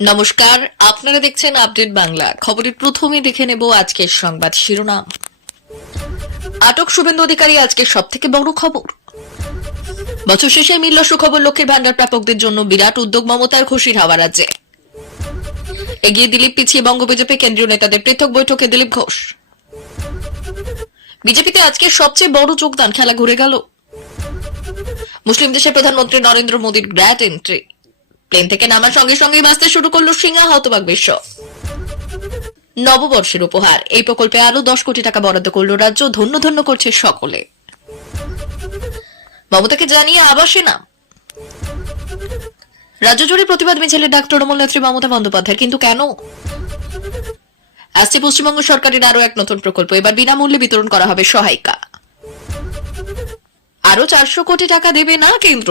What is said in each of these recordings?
নমস্কার, আপনারা দেখছেন আপডেট বাংলা। খবরের প্রথমে দেখে নেব আজকের সংবাদ শিরোনাম। আটক শুভেন্দু অধিকারী আজকের সবথেকে বড় খবর। বছর শেষে মিলল সুখবর, লক্ষ্মীর ভান্ডার প্রাপকদের জন্য বিরাট উদ্যোগ মমতার, খুশির হাওয়া রাজ্যে। এগিয়ে দিলীপ, পিছিয়ে বঙ্গ বিজেপি, কেন্দ্রীয় নেতাদের পৃথক বৈঠকে দিলীপ ঘোষ। বিজেপিতে আজকের সবচেয়ে বড় যোগদান, খেলা ঘুরে গেল। মুসলিম দেশের প্রধানমন্ত্রী নরেন্দ্র মোদীর গ্র্যান্ড এন্ট্রি। প্লেন থেকে নামার সঙ্গে সঙ্গেই বাঁচতে শুরু করলো সিংহা হতবাক বিশ্ব। নববর্ষের উপহার, এই প্রকল্পে আরো 10 কোটি টাকা বরাদ্দ করল রাজ্য, ধন্য ধন্য করছে সকলে। মমতাকে জানিয়ে আবাসে নাম। রাজ্য জুড়ে প্রতিবাদ মিছিলে ডাক তৃণমূল নেত্রী মমতা বন্দ্যোপাধ্যায়ের, কিন্তু কেন? আসছে পশ্চিমবঙ্গ সরকারের আরো এক নতুন প্রকল্প, এবার বিনামূল্যে বিতরণ করা হবে সহায়িকা। আরো 400 কোটি টাকা দেবে না কেন্দ্র।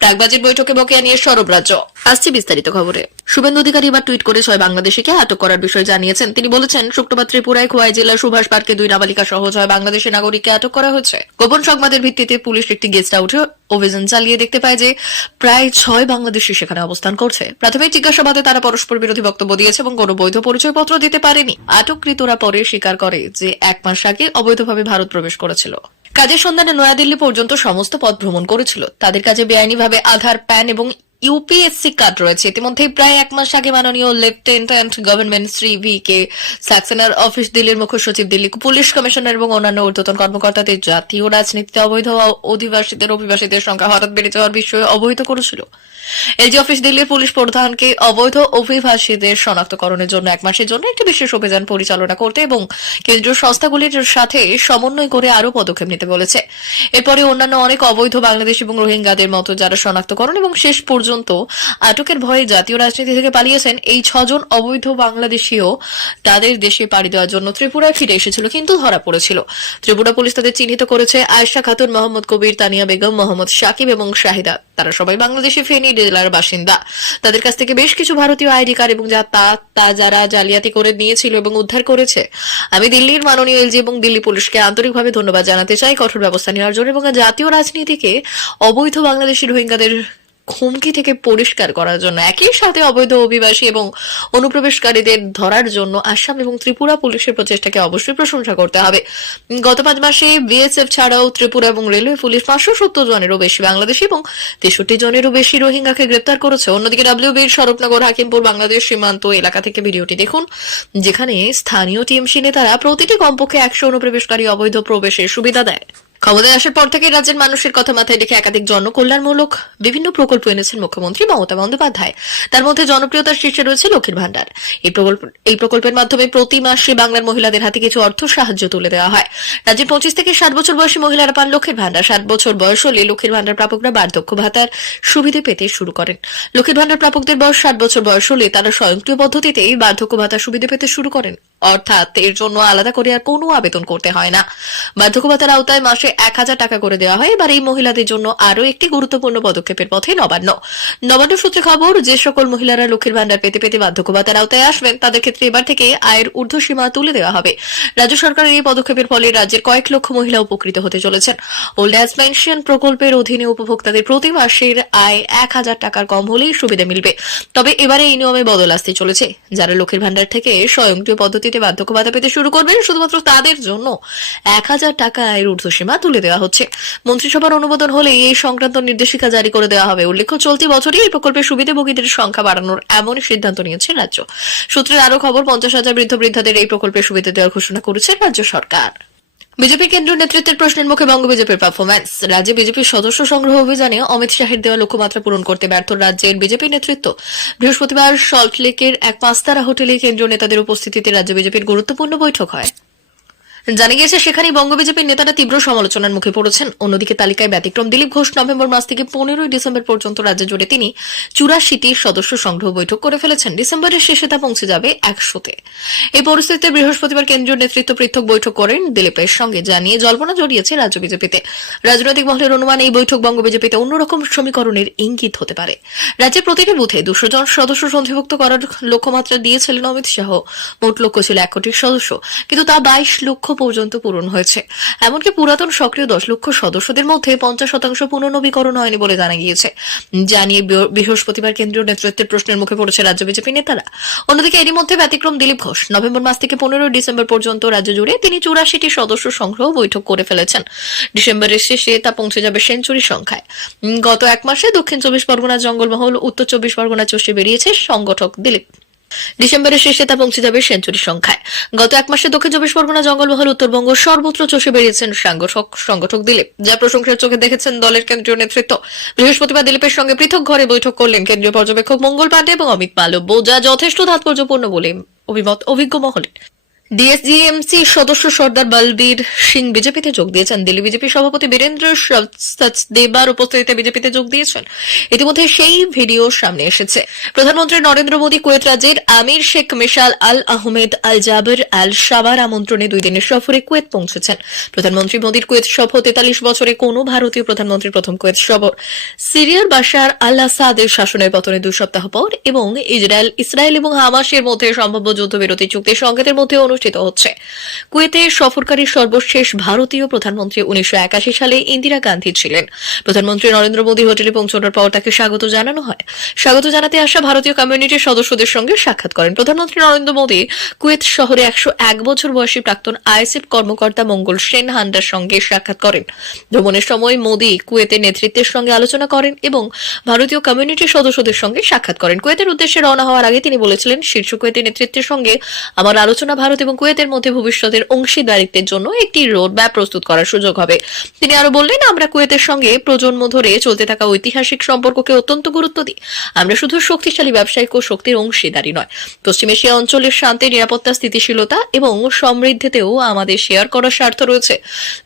প্রাক বাজেট বৈঠকে বকেয়া নিয়ে সরব রাজ্য। আসছে বিস্তারিত খবরে। শুভেন্দু অধিকারী এবার টুইট করে 6 বাংলাদেশিকে আটক করার বিষয়ে জানিয়েছেন। তিনি বলেছেন, শুক্রবার ত্রিপুরায় খোয়াই জেলার সুভাষ পার্কে 2 নাবালিকা সহ 6 বাংলাদেশি নাগরিককে আটক করা হয়েছে। গোপন সংবাদের ভিত্তিতে পুলিশ একটি গেস্ট হাউসে অভিযান চালিয়ে দেখতে পায় যে প্রায় 6 বাংলাদেশি সেখানে অবস্থান করছে। প্রাথমিক জিজ্ঞাসাবাদে তারা পরস্পর বিরোধী বক্তব্য দিয়েছে এবং কোনো বৈধ পরিচয়পত্র দিতে পারেনি। আটককৃতরা পরে স্বীকার করে যে 1 মাস আগে অবৈধভাবে ভারত প্রবেশ করেছিল। কাজের সন্ধানে নয়াদিল্লি পর্যন্ত সমস্ত পথ ভ্রমণ করেছিল। তাদের কাছে বেআইনিভাবে আধার, প্যান এবং ইউপিএসসি কার্ড রয়েছে। ইতিমধ্যে প্রায় 1 মাস আগে মাননীয় lieutenant government Shri V K সাক্সেনার অফিস, দিল্লির মুখ্য সচিব, দিল্লি পুলিশ কমিশনার এবং অন্যান্য ঊর্ধ্বতন কর্মকর্তাদের জাতীয় রাজনীতিতে অবৈধ অভিবাসীদের সংখ্যা হঠাৎ বেড়ে যাওয়ার বিষয়ে অবহিত করেছিল। এলজি অফিস দিল্লির পুলিশ প্রধানকে অবৈধ অভিবাসীদের শনাক্তকরণের জন্য 1 মাসের জন্য একটি বিশেষ অভিযান পরিচালনা করতে এবং কেন্দ্রীয় সংস্থাগুলির সাথে সমন্বয় করে আরও পদক্ষেপ নিতে বলেছে। এরপরে অন্যান্য অনেক অবৈধ বাংলাদেশ এবং রোহিঙ্গাদের মতো যারা শনাক্তকরণ এবং শেষ পর্যন্ত আটকের ভয়ে জাতীয় রাজনীতি থেকে পালিয়েছেন, এই 6 জন অবৈধ বাংলাদেশীও তাদের দেশে পাড়ি দেওয়ার জন্য ত্রিপুরায় ফিরে এসেছিল, কিন্তু ধরা পড়েছিল। ত্রিপুরা পুলিশ তাদের চিহ্নিত করেছে: আয়েশা খাতুন, মোহাম্মদ কবির, তানিয়া বেগম, মোহাম্মদ সাকিব এবং শাহিদা। তারা সবাই বাংলাদেশে ফেনী জেলার বাসিন্দা। তাদের কাছ থেকে বেশ কিছু ভারতীয় আইডি কার্ড এবং যারা জালিয়াতি করে নিয়েছিল এবং উদ্ধার করেছে। আমি দিল্লির মাননীয় এলজি এবং দিল্লি পুলিশকে আন্তরিকভাবে ধন্যবাদ জানাতে চাই কঠোর ব্যবস্থা নেওয়ার জন্য এবং জাতীয় রাজনীতিকে অবৈধ বাংলাদেশি রোহিঙ্গাদের হুমকি থেকে পরিষ্কার করার জন্য। একই সাথে অবৈধ অভিবাসী এবং অনুপ্রবেশকারীদের ধরার জন্য আসাম এবং ত্রিপুরা পুলিশের প্রচেষ্টাকে অবশ্যই প্রশংসা করতে হবে। গত 5 মাসে বিএসএফ ছাড়াও ত্রিপুরা এবং রেলওয়ে পুলিশ 570 জনেরও বেশি বাংলাদেশি এবং 63 জনেরও বেশি রোহিঙ্গাকে গ্রেপ্তার করেছে। অন্যদিকে ডাব্লিউবির স্বরূপনগর হাকিমপুর বাংলাদেশ সীমান্ত এলাকা থেকে ভিডিওটি দেখুন, যেখানে স্থানীয় টিএমসি নেতারা প্রতিটি কমপক্ষে 100 অনুপ্রবেশকারী অবৈধ প্রবেশের সুবিধা দেয়। ক্ষমতায় আসার পর থেকে রাজ্যের মানুষের কথা মাথায় রেখে একাধিক জনকল্যাণমূলক বিভিন্ন প্রকল্প এনেছেন মুখ্যমন্ত্রী মমতা বন্দ্যোপাধ্যায়। তার মধ্যে জনপ্রিয়তার শীর্ষে রয়েছে লক্ষ্মীর ভান্ডার। এই প্রকল্পের মাধ্যমে প্রতি মাসে বাংলার মহিলাদের হাতে কিছু অর্থ সাহায্য তুলে দেওয়া হয়। রাজ্যের 25 থেকে 60 বছর বয়সী মহিলারা পান লক্ষ্মীর ভান্ডার। 60 বছর বয়স হলে লক্ষ্মীর ভান্ডার প্রাপকরা বার্ধক্য ভাতার সুবিধা পেতে শুরু করেন। লক্ষ্মীর ভান্ডার প্রাপকদের বয়স 60 বছর বয়স হলে তারা স্বয়ংক্রিয় পদ্ধতিতেই বার্ধক্য ভাতার সুবিধা পেতে শুরু করেন, অর্থাৎ এর জন্য আলাদা করে আর কোনো আবেদন করতে হয় না। বার্ধক্য ভাতার আওতায় মাসে 1000 টাকা করে দেওয়া হয়। এবার এই মহিলাদের জন্য আরো একটি গুরুত্বপূর্ণ পদক্ষেপের পথে নবান্ন সূত্রে খবর, যে সকল মহিলারা লক্ষ্মীর ভান্ডার পেতে পেতে বার্ধক্য ভাতার আওতায় আসবেন তাদের ক্ষেত্রে এবার থেকে আয়ের ঊর্ধ্বসীমা তুলে দেওয়া হবে। রাজ্য সরকারের এই পদক্ষেপের ফলে রাজ্যের কয়েক লক্ষ মহিলা উপকৃত হতে চলেছেন। ওল্ড এজ পেনশন প্রকল্পের অধীনে উপভোক্তাদের প্রতি মাসের আয় 1000 টাকার কম হলেই সুবিধা মিলবে। তবে এবারে এই নিয়মে বদল আসতে চলেছে। যারা লক্ষ্মীর ভান্ডার থেকে স্বয়ংক্রিয় পদ্ধতিতে বার্ধক্য ভাতা পেতে শুরু করবেন, শুধুমাত্র তাদের জন্য 1000 টাকা আয়ের ঊর্ধ্বসীমা তুলে দেওয়া হচ্ছে। মন্ত্রিসভার অনুমোদন হলে এই সংক্রান্ত নির্দেশিকা জারি করে দেওয়া হবে। উল্লেখ্য, চলতি বছরই এই প্রকল্পের সুবিধাভোগীদের সংখ্যা বাড়ানোর এমন সিদ্ধান্ত নিয়েছে রাজ্য। সূত্রের আরো খবর, 50,000 বৃদ্ধদের এই প্রকল্পের সুবিধা দেওয়ার ঘোষণা করেছে রাজ্য সরকার। বিজেপির কেন্দ্রীয় নেতৃত্বের প্রশ্নের মুখে বঙ্গ বিজেপির পারফরম্যান্স। রাজ্যে বিজেপির সদস্য সংগ্রহ অভিযানে অমিত শাহের দেওয়া লক্ষ্যমাত্রা পূরণ করতে ব্যর্থ রাজ্যের বিজেপি নেতৃত্ব। বৃহস্পতিবার সল্টলেকের এক 5-তারা হোটেলে কেন্দ্রীয় নেতাদের উপস্থিতিতে রাজ্য বিজেপির গুরুত্বপূর্ণ বৈঠক হয়। জানা গিয়েছে, সেখানেই বঙ্গ বিজেপির নেতারা তীব্র সমালোচনার মুখে পড়েছেন। অন্যদিকে তালিকায় ব্যতিক্রম দিলীপ ঘোষ। নভেম্বর মাস থেকে 15 ডিসেম্বর পর্যন্ত রাজ্য জুড়ে তিনি 84টি সদস্য সংগ্রহ বৈঠক করে ফেলেছেন। ডিসেম্বরের শেষে তা পৌঁছে যাবে 100-তে। এই পরিস্থিতিতে বৃহস্পতিবার কেন্দ্রীয় নেতৃত্ব পৃথক বৈঠক করেন দিলীপের সঙ্গে, জানিয়ে জল্পনা জড়িয়েছে রাজ্য বিজেপিতে। রাজনৈতিক মহলের অনুমান, এই বৈঠক বঙ্গ বিজেপিতে অন্যরকম সমীকরণের ইঙ্গিত হতে পারে। রাজ্যের প্রতিটি বুথে 200 জন সদস্য সন্ধিভুক্ত করার লক্ষ্যমাত্রা দিয়েছিলেন অমিত শাহ। মোট লক্ষ্য ছিল 1 কোটি সদস্য, কিন্তু তা 22 লক্ষ পর্যন্ত পূরণ হয়েছে। এমনকি পুরাতন সক্রিয় 10 লক্ষ সদস্যদের মধ্যে 50% পুনর্নবীকরণ হয়নি বলে জানা গিয়েছে। জানিয়ে বৃহস্পতিবার কেন্দ্রীয় নেতৃত্বের প্রশ্নের মুখে পড়েছে রাজ্য বিজেপি নেতারা। অন্যদিকে এরই মধ্যে ব্যতিক্রম দিলীপ ঘোষ নভেম্বর মাস থেকে 15 ডিসেম্বর পর্যন্ত রাজ্য জুড়ে তিনি 84টি সদস্য সংগ্রহ বৈঠক করে ফেলেছেন। ডিসেম্বরের শেষে তা পৌঁছে যাবে সেঞ্চুরি সংখ্যায়। গত এক মাসে দক্ষিণ 24 পরগনা জঙ্গলমহল, উত্তর 24 পরগনা চষে বেরিয়েছে সংগঠক দিলীপ। ডিসেম্বরের শেষে তা পৌঁছে যাবে সেঞ্চুরি সংখ্যায়। গত এক মাসে দক্ষিণ 24 পরগনা জঙ্গলমহল, উত্তরবঙ্গ সর্বত্র চষে বেরিয়েছেন সংগঠক দিলীপ, যা প্রশংসার চোখে দেখেছেন দলের কেন্দ্রীয় নেতৃত্ব। বৃহস্পতিবার দিলীপের সঙ্গে পৃথক ঘরে বৈঠক করলেন কেন্দ্রীয় পর্যবেক্ষক মঙ্গল পাণ্ডে এবং অমিত মালব্য, যা যথেষ্ট তাৎপর্যপূর্ণ বলে অভিমত অভিজ্ঞ মহলে। ডিএসজিএমসি সদস্য সর্দার বলবীর সিং বিজেপিতে যোগ দিয়েছেন। দিল্লি বিজেপি সভাপতি বীরেন্দ্র সচদেবার উপস্থিতিতে বিজেপিতে যোগ দিয়েছেন। ইতিমধ্যে সেই ভিডিও সামনে এসেছে। প্রধানমন্ত্রী নরেন্দ্র মোদী কুয়েত রাজ্যের আমির শেখ মিশাল আল আহমেদ আল জাবের আল সাবার আমন্ত্রণে 2 দিনের সফরে কুয়েত পৌঁছেছেন। প্রধানমন্ত্রী মোদীর কুয়েত সফর 43 বছরে কোনো ভারতীয় প্রধানমন্ত্রীর প্রথম কুয়েত সফর। সিরিয়ার বাশার আল আসাদের শাসনের পতনের 2 সপ্তাহ পর এবং ইসরায়েল এবং হামাসের মধ্যে সম্ভাব্য যুদ্ধবিরতি চুক্তি সংকেতের মধ্যে অনুষ্ঠিত হচ্ছে। কুয়েতে সফরকারী সর্বশেষ ভারতীয় প্রধানমন্ত্রী 1981 সালে ইন্দিরা গান্ধী ছিলেন। প্রধানমন্ত্রী নরেন্দ্র মোদী হোটেলে পৌঁছানোর পর তাকে স্বাগত জানানো হয়। স্বাগত জানাতে আসা ভারতীয় কমিউনিটির সদস্যদের সঙ্গে সাক্ষাৎ করেন প্রধানমন্ত্রী নরেন্দ্র মোদী। কুয়েত শহরে 101 বছর বয়সী প্রাক্তন আইএসএফ কর্মকর্তা মঙ্গল সেন হান্ডার সঙ্গে সাক্ষাৎ করেন। ভ্রমণের সময় মোদী কুয়েতের নেতৃত্বের সঙ্গে আলোচনা করেন এবং ভারতীয় কমিউনিটির সদস্যদের সঙ্গে সাক্ষাৎ করেন। কুয়েতের উদ্দেশ্যে রওনা হওয়ার আগে তিনি বলেছিলেন, শীর্ষ কুয়েতের নেতৃত্বের সঙ্গে আমার আলোচনা ভারত এবং কুয়েতের মধ্যে ভবিষ্যতের অংশীদারিত্বের জন্য একটি রোড ম্যাপ প্রস্তুত করার সুযোগ হবে। তিনি আরো বললেন, আমরা কুয়েতের সঙ্গে প্রজন্ম ধরে চলতে থাকা ঐতিহাসিক সম্পর্ককে অত্যন্ত গুরুত্ব দিই। আমরা শুধু শক্তিশালী ব্যবসায়িক ও শক্তির অংশীদারি নয়, পশ্চিম এশিয়া অঞ্চলের শান্তি, নিরাপত্তা, স্থিতিশীলতা এবং সমৃদ্ধিতেও আমাদের শেয়ার করার স্বার্থ রয়েছে।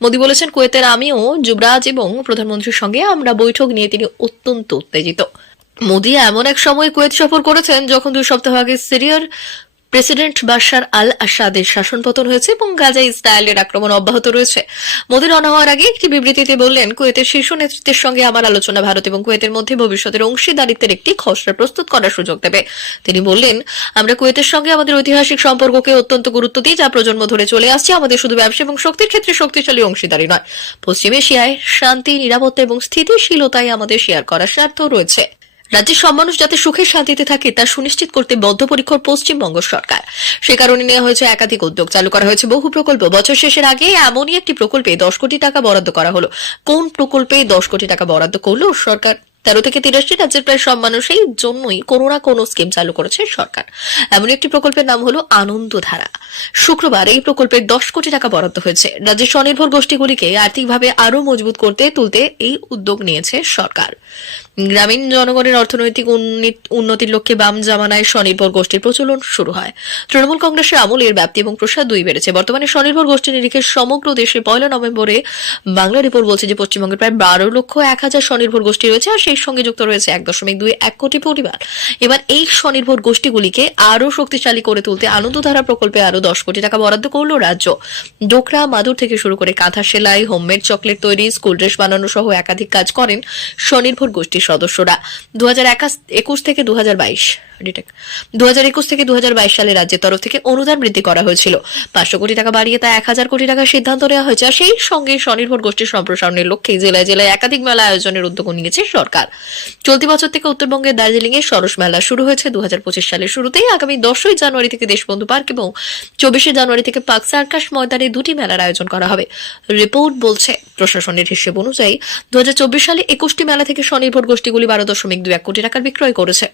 মোদী বলেছেন, কুয়েতের আমিও যুবরাজ এবং প্রধানমন্ত্রীর সঙ্গে আমরা বৈঠক নিয়ে তিনি অত্যন্ত উত্তেজিত। মোদী এমন এক সময় কুয়েত সফর করেছেন যখন 2 সপ্তাহ আগে সিরিয়ার প্রেসিডেন্ট বাশার আল আসাদের শাসন পতন হয়েছে এবং গাজায় ইসরায়েলের আক্রমণ অব্যাহত রয়েছে। মোদী রওনা হওয়ার আগে একটি বিবৃতিতে বললেন, কুয়েতের শীর্ষ নেতৃত্বের সঙ্গে আমার আলোচনা ভারত এবং কুয়েতের মধ্যে ভবিষ্যতের অংশীদারিত্বের একটি খসড়া প্রস্তুত করার সুযোগ দেবে। তিনি বললেন, আমরা কুয়েতের সঙ্গে আমাদের ঐতিহাসিক সম্পর্ককে অত্যন্ত গুরুত্ব দিই, যা প্রজন্ম ধরে চলে আসছে। আমাদের শুধু ব্যবসা এবং শক্তির ক্ষেত্রে শক্তিশালী অংশীদারি নয়, পশ্চিম এশিয়ায় শান্তি, নিরাপত্তা এবং স্থিতিশীলতায় আমাদের শেয়ার করার স্বার্থ রয়েছে। রাজ্যের সব মানুষ যাতে সুখে শান্তিতে থাকে তা সুনিশ্চিত করতে বদ্ধপরিকর পশ্চিমবঙ্গ সরকার। সে কারণে নেওয়া হয়েছে একাধিক উদ্যোগ, চালু করা হয়েছে বহু প্রকল্প। বছর শেষের আগে এমনই একটি প্রকল্পে 10 কোটি টাকা বরাদ্দ করা হলো। কোন প্রকল্পে 10 কোটি টাকা বরাদ্দ করলো সরকার? 13 থেকে 83 রাজ্যের প্রায় সব মানুষের জন্যই কোনো না কোনো স্কিম চালু করেছে সরকার। এমন একটি প্রকল্পের নাম হলো আনন্দধারা। শুক্রবার এই প্রকল্পের 10 কোটি টাকা বরাদ্দ হয়েছে। রাজ্যের স্বনির্ভর গোষ্ঠীগুলিকে আর্থিকভাবে আরো মজবুত করতে তুলতে এই উদ্যোগ নিয়েছে সরকার। গ্রামীণ জনগণের অর্থনৈতিক উন্নতির লক্ষ্যে বাম জামানায় স্বনির্ভর গোষ্ঠীর প্রচলন শুরু হয়। তৃণমূল কংগ্রেসের আমলে এর ব্যাপ্তি এবং প্রসার 2 বেড়েছে। বর্তমানে স্বনির্ভর গোষ্ঠী নিরিখে সমগ্র দেশে 1 নভেম্বরে বাংলা রিপোর্ট বলছে যে পশ্চিমবঙ্গের প্রায় 12,01,000 স্বনির্ভর গোষ্ঠী রয়েছে, আর সেই সঙ্গে যুক্ত রয়েছে 1.21 কোটি পরিবার। এবার এই স্বনির্ভর গোষ্ঠীগুলিকে আরো শক্তিশালী করে তুলতে আনন্দধারা প্রকল্পে আরো 10 কোটি টাকা বরাদ্দ করল রাজ্য। ডোকরা, মাদুর থেকে শুরু করে কাঁথা সেলাই, হোমমেড চকলেট তৈরি, স্কুল ড্রেস বানানো সহ একাধিক কাজ করেন স্বনির্ভর গোষ্ঠীর সদস্যরা। 2021 থেকে 2022 সালে রাজ্যের তরফ থেকে অনুদান বৃদ্ধি করা হয়েছিল। 500 কোটি টাকা বাড়িয়ে তা 1000 কোটি টাকার সিদ্ধান্ত নেওয়া হয়েছে। আর সেই সঙ্গে স্বনির্ভর গোষ্ঠীর সম্প্রসারণের লক্ষ্যে জেলায় জেলায় একাধিক মেলা আয়োজনের উদ্যোগ নিয়েছে সরকার। চলতি বছর থেকে উত্তরবঙ্গের দার্জিলিং এ সরস মেলা শুরু হয়েছে 2025 সালের শুরুতেই। আগামী 10 জানুয়ারি থেকে দেশবন্ধু পার্ক এবং 24 জানুয়ারি থেকে পার্ক সার্কাস ময়দানে 2টি মেলার আয়োজন করা হবে। রিপোর্ট বলছে, প্রশাসনের হিসেব অনুযায়ী 2024 সালে 21টি মেলা থেকে স্বনির্ভর গোষ্ঠীগুলি 12.21 কোটি টাকার বিক্রয় করেছে।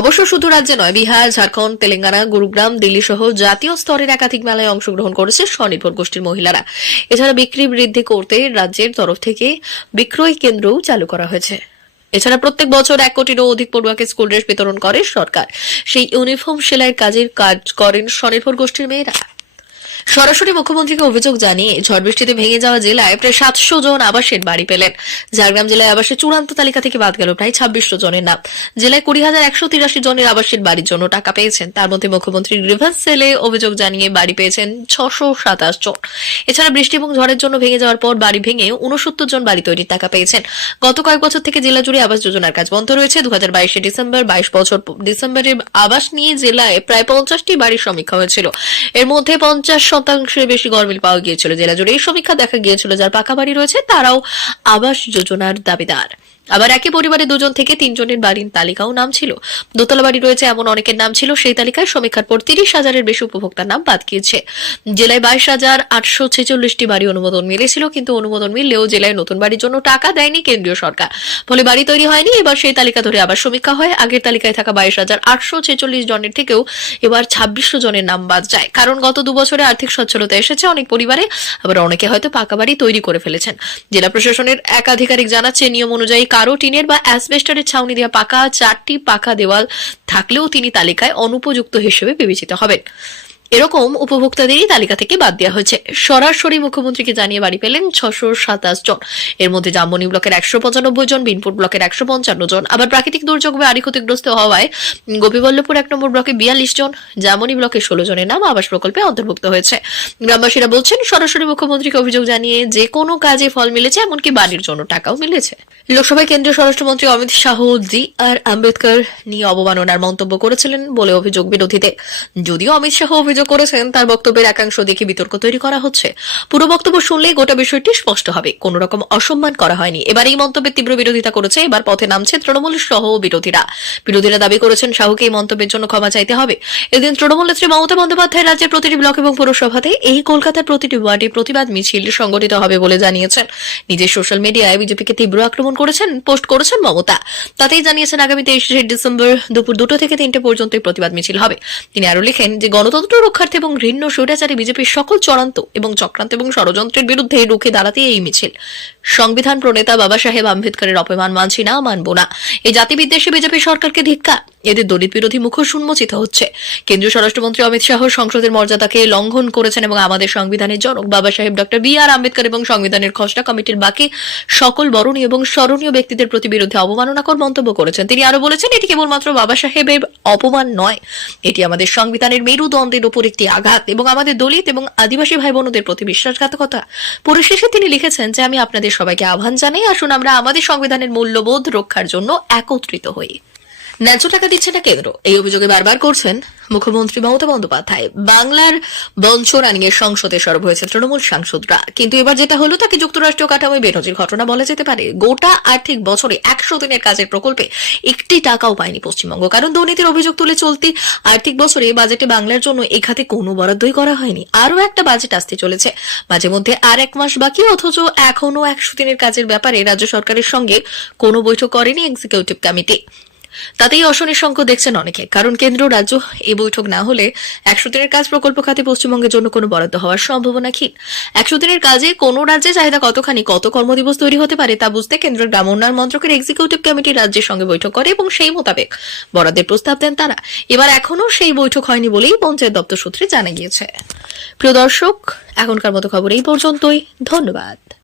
অবশ্য শুধু রাজ্যে নয়, বিহার, ঝাড়খণ্ড, তেলেঙ্গানা, গুরুগ্রাম, দিল্লি সহ জাতীয় স্তরের একাধিক মেলায় অংশগ্রহণ করেছে স্বনির্ভর গোষ্ঠীর মহিলারা। এছাড়া বিক্রি বৃদ্ধি করতে রাজ্যের তরফ থেকে বিক্রয় কেন্দ্রও চালু করা হয়েছে। এছাড়া প্রত্যেক বছর 1 কোটিরও অধিক পড়ুয়াকে স্কুল ড্রেস বিতরণ করে সরকার। সেই ইউনিফর্ম সেলাইয়ের কাজ করেন স্বনির্ভর গোষ্ঠীর মেয়েরা। সরাসরি মুখ্যমন্ত্রীকে অভিযোগ জানিয়ে ঝড় বৃষ্টিতে ভেঙে যাওয়া জেলায় প্রায় 700 জন আবাসের বাড়ি পেলেন। ঝাড়গ্রাম জেলায় আবাসের চূড়ান্ত তালিকা থেকে বাদ গেল প্রায় 2600 জনের নাম। জেলায় 20,183 জনের আবাসের বাড়ির জন্য টাকা পেয়েছেন। তার মধ্যে মুখ্যমন্ত্রী গ্রিভান্স সেলে অভিযোগ জানিয়ে বাড়ি পেয়েছেন 627 জন। এছাড়া বৃষ্টি এবং ঝড়ের জন্য ভেঙে যাওয়ার পর বাড়ি ভেঙে 69 জন বাড়ি তৈরির টাকা পেয়েছেন। গত কয়েক বছর থেকে জেলা জুড়ে আবাস যোজনার কাজ বন্ধ রয়েছে। 2022 ডিসেম্বর 22 বছর ডিসেম্বরে আবাস নিয়ে জেলায় প্রায় 50টি বাড়ির সমীক্ষা হয়েছিল। এর মধ্যে 50 শতাংশের বেশি গরমিল পাওয়া গিয়েছিল। জেলা জুড়ে এই সমীক্ষা দেখা গিয়েছিল যার পাকা বাড়ি রয়েছে তারাও আবাস যোজনার দাবিদার। আবার একই পরিবারে 2 জন থেকে 3 জনের বাড়ির তালিকাও নাম ছিল। দোতলা বাড়ি রয়েছে এমন অনেকের নাম ছিল সেই তালিকায়। সমীক্ষার পর 30,000-এর বেশি উপভোক্তার নাম বাদ গিয়েছে। জেলায় 22,846টি বাড়ি অনুমোদন মিলেছিল, কিন্তু অনুমোদন মিললেও জেলায় নতুন বাড়ির জন্য টাকা দেয়নি কেন্দ্রীয় সরকার, ফলে বাড়ি তৈরি হয়নি। এবার সেই তালিকা ধরে আবার সমীক্ষা হয়। আগের তালিকায় থাকা 22,846 জনের থেকেও এবার 2600 জনের নাম বাদ যায়, কারণ গত 2 বছরে আর্থিক সচ্ছলতা এসেছে অনেক পরিবারে, আবার অনেকে হয়তো পাকা বাড়ি তৈরি করে ফেলেছেন। জেলা প্রশাসনের এক আধিকারিক জানাচ্ছে, নিয়ম অনুযায়ী কারো টিনের বা অ্যাসবেস্টারের ছাউনি দেওয়া পাকা 4টি পাকা দেওয়াল থাকলেও তিনি তালিকায় অনুপযুক্ত হিসেবে বিবেচিত হবেন। এরকম উপভোক্তাদেরই তালিকা থেকে বাদ দেওয়া হয়েছে। সরাসরি মুখ্যমন্ত্রীকে জানিয়ে বাড়ি পেলেন 627 জন। এর মধ্যে জামবনি ব্লকের 195 জন, বিনপুর ব্লকের 155 জন। আবার প্রাকৃতিক দুর্যোগ বাড়ি ক্ষতিগ্রস্ত হওয়ায় গোপীবল্লভপুর 1 নম্বর ব্লকে 42 জন, জামবনি ব্লকে 16 জনের নাম আবাস প্রকল্পে অন্তর্ভুক্ত হয়েছে। গ্রামবাসীরা বলছেন, সরাসরি মুখ্যমন্ত্রীকে অভিযোগ জানিয়ে যে কোনো কাজে ফল মিলেছে, এমনকি বাড়ির জন্য টাকাও মিলেছে। লোকসভায় কেন্দ্রীয় স্বরাষ্ট্রমন্ত্রী অমিত শাহ আর আম্বেদকর নিয়ে অবমাননার মন্তব্য করেছিলেন বলে অভিযোগ বিরোধীদের। যদিও অমিত শাহ অভিযোগ করেছেন তার বক্তব্যের একাংশ দেখে বিতর্ক তৈরি করা হচ্ছে। পুরো বক্তব্য শুনলে গোটা বিষয়টি স্পষ্ট হবে, কোন রকম অসম্মান করা হয়নি। এবার এই মন্তব্যের তীব্র বিরোধিতা করেছে, এবার পথে নামছে তৃণমূল সহ বিরোধীরা দাবি করেছেন শাহকে এই মন্তব্যের জন্য ক্ষমা চাইতে হবে। এদিন তৃণমূল নেত্রী মমতা বন্দ্যোপাধ্যায় রাজ্যের প্রতিটি ব্লক এবং পৌরসভাতে এই কলকাতার প্রতিটি ওয়ার্ডে প্রতিবাদ মিছিল সংগঠিত হবে বলে জানিয়েছেন। নিজের সোশ্যাল মিডিয়ায় বিজেপিকে তীব্র আক্রমণ পোস্ট করেছেন মমতা। তাতেই জানিয়েছেন আগামী 23 ডিসেম্বর দুপুর 2টা থেকে 3টে পর্যন্ত প্রতিবাদ মিছিল হবে। তিনি আরো লেখেন যে গণতন্ত্র রক্ষার্থে এবং ঘৃণ্য স্বৈরাচারী বিজেপির সকল চক্রান্ত এবং ষড়যন্ত্রের বিরুদ্ধে রুখে দাঁড়াতে এই মিছিল। সংবিধান প্রণেতা বাবা সাহেব আম্বেদকরের অপমান মানছি না, মানব না। এই জাতিবিদ্বেষী বিজেপি সরকারকে ধিক্কার। এদের দলিত বিরোধী মুখোশ উন্মোচিত হচ্ছে। কেন্দ্রীয় স্বরাষ্ট্রমন্ত্রী অমিত শাহ সংসদের মর্যাদাকে লঙ্ঘন করেছেন এবং আমাদের সংবিধানের জনক বাবা সাহেব ডক্টর বি.আর. আম্বেদকর এবং সংবিধানের খসড়া কমিটির বাকি সকল বরণীয় এবং স্মরণীয় ব্যক্তিদের প্রতি বিরুদ্ধে অবমাননাকর মন্তব্য করেছেন। তিনি আরো বলেছেন, এটি কেবলমাত্র বাবা সাহেবের অপমান নয়, এটি আমাদের সংবিধানের মেরুদণ্ডের উপর একটি আঘাত এবং আমাদের দলিত এবং আদিবাসী ভাই বোনদের প্রতি বিশ্বাসঘাতকতা। পরিশেষে তিনি লিখেছেন যে আমি আপনাদের সবাইকে আহ্বান জানাই, আসুন আমরা আমাদের সংবিধানের মূল্যবোধ রক্ষার জন্য একত্রিত হই। ন্যায্য টাকা দিচ্ছে না কেন্দ্র, এই অভিযোগে বারবার করছেন মুখ্যমন্ত্রী মমতা বন্দ্যোপাধ্যায়। বাংলার বঞ্চনা নিয়ে সংসদে সরব হয়েছে তৃণমূল সাংসদরা, কিন্তু এবার যেটা হলো তাকে যুক্তরাষ্ট্রীয় কাঠামোয় বেনজির ঘটনা বলা যেতে পারে। গোটা আর্থিক বছরে 100 দিনের কাজের প্রকল্পে একটি টাকাও পায়নি পশ্চিমবঙ্গ, কারণ দুর্নীতির অভিযোগ তুলে চলতি আর্থিক বছরে বাজেটে বাংলার জন্য এই খাতে কোনো বরাদ্দই করা হয়নি। আরও একটা বাজেট আসতে চলেছে, মাঝে মধ্যে আর 1 মাস বাকি, অথচ এখনো 100 দিনের কাজের ব্যাপারে রাজ্য সরকারের সঙ্গে কোনো বৈঠক করেনি এক্সিকিউটিভ কমিটি। তাতেই অশনিসংখ্য দেখছেন অনেকে, কারণ কেন্দ্র রাজ্য এই বৈঠক না হলে 100 দিনের কাজ প্রকল্প খাতে পশ্চিমবঙ্গের জন্য কোনো বরাদ্দ হওয়ার সম্ভাবনা ক্ষীণ। 100 দিনের কাজে কোন রাজ্যে চাহিদা কতখানি, কত কর্মদিবস তৈরি হতে পারে তা বুঝতে কেন্দ্রের গ্রাম উন্নয়ন মন্ত্রকের এক্সিকিউটিভ কমিটি রাজ্যের সঙ্গে বৈঠক করে এবং সেই মোতাবেক বরাদ্দের প্রস্তাব দেন তারা। এবার এখনো সেই বৈঠক হয়নি বলেই পঞ্চায়েত দপ্তর সূত্রে জানা গিয়েছে। প্রিয় দর্শক, এখনকার মতো খবর এই পর্যন্তই। ধন্যবাদ।